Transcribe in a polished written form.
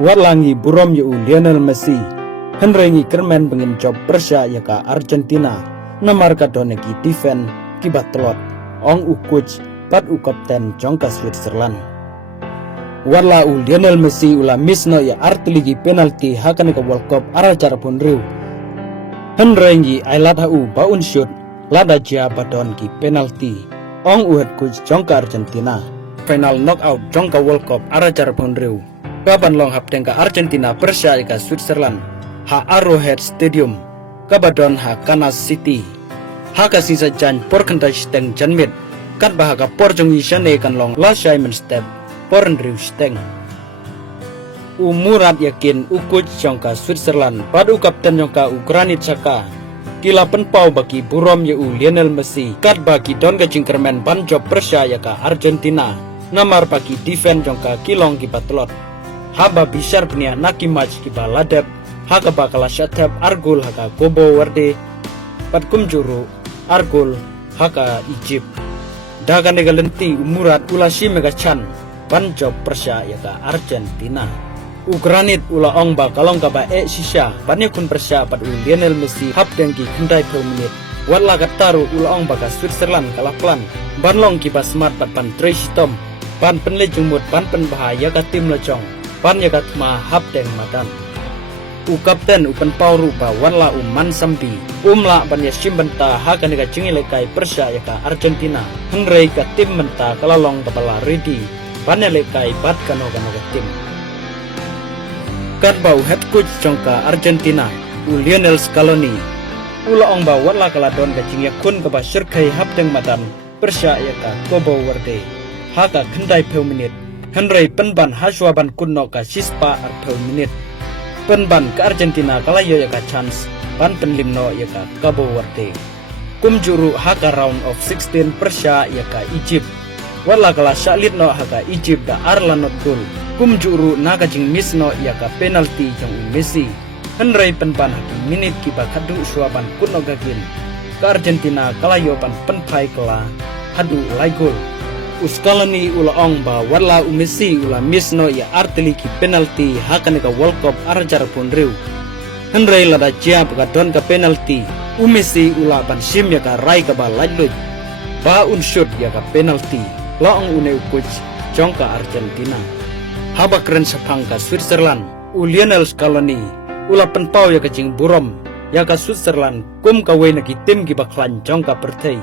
Warlangi burom yu Lionel Messi henrengi kermen bengin job Persia yaka Argentina namar kadoneki defend kibat telot ong ukuj pat u kapten jongka Switzerland. Warla u Lionel Messi ula misno ya artiligi penalti hakaneka World Cup aracara pun riu henrengi ailat u baun shoot lada jia badon ki penalti ong uhet kuj jongka Argentina final knockout jongka World Cup aracara pun riu kaban long hap tengka Argentina Persia ika Switzerland ha Arrowhead Stadium kabadon ha Kansas City ha kasisa jan porkentai steng janmit kat bahaga porjongi shane kan long la Simon step porn riu steng umurat yakin ukuj jongka Switzerland padu kapten jongka Granit Xhaka kila penpau bagi burom yu Lionel Messi kat bagi don kecingkermen ban job Persia yaka Argentina namar bagi defend jongka kilong kibatlot haba bisar penia naki match kiba ladep haka bakala shatep argul haka Gobo Verde pat kumjuru argul haka Egypt daga nega lenti umurat ula si mega chan ban job Persia yaka Argentina Granit ula ong ba kalong kaba sisha bannya kun Persia pat Lionel Messi hap dengki kendai per menit watla kataru ula ong baka Switzerland kalah plan ban long kiba smart pat pan Tracy Tom ban penle jumut ban pen bahaya ka tim lecong pan yakat ma hap deng madan kapten pen pauru ba wanla man sambi la ban ya simbenta hakan ka cingile kai Persia yaka Argentina hengrei ka tim menta kalalong kepala ready pan lekai bat kano tim kat bau head coach jongka Argentina Lionel Scaloni ula ong ba wanla kaladon ka cingya kun ka ba sirkai hap deng madan Persia yaka Gobo Verde haka kendai peu menit henrei penban haswa ban kunno ka sispa arpeu menit penban ke Argentina kalayo yaka chance ban penlimno yaka Cabo Verde kumjuru haka round of 16 Persia yaka Egypt wala kala salitno haka Egypt da arlanot gol kumjuru naga jing misno yaka penalti jong Messi henrei penban haki minit kiba kadu suaban kunno gagin ke Argentina kalayo ban penpai kala hadu lai gol Scaloni ula ong ba warla Messi ula misno ya artiliki penalti hakaneka World Cup arajar pun riu henrei lada jia baka don ka penalti Messi ula ban sim ya ka rai ka ba lajluj ba shoot ya ka penalti la ong une ukuj jongka Argentina haba keren sapang ka Switzerland Lionel Scaloni ula penpau ya ka jing burom ya ka Switzerland kum ka wena ki tim ki baklan jongka pertei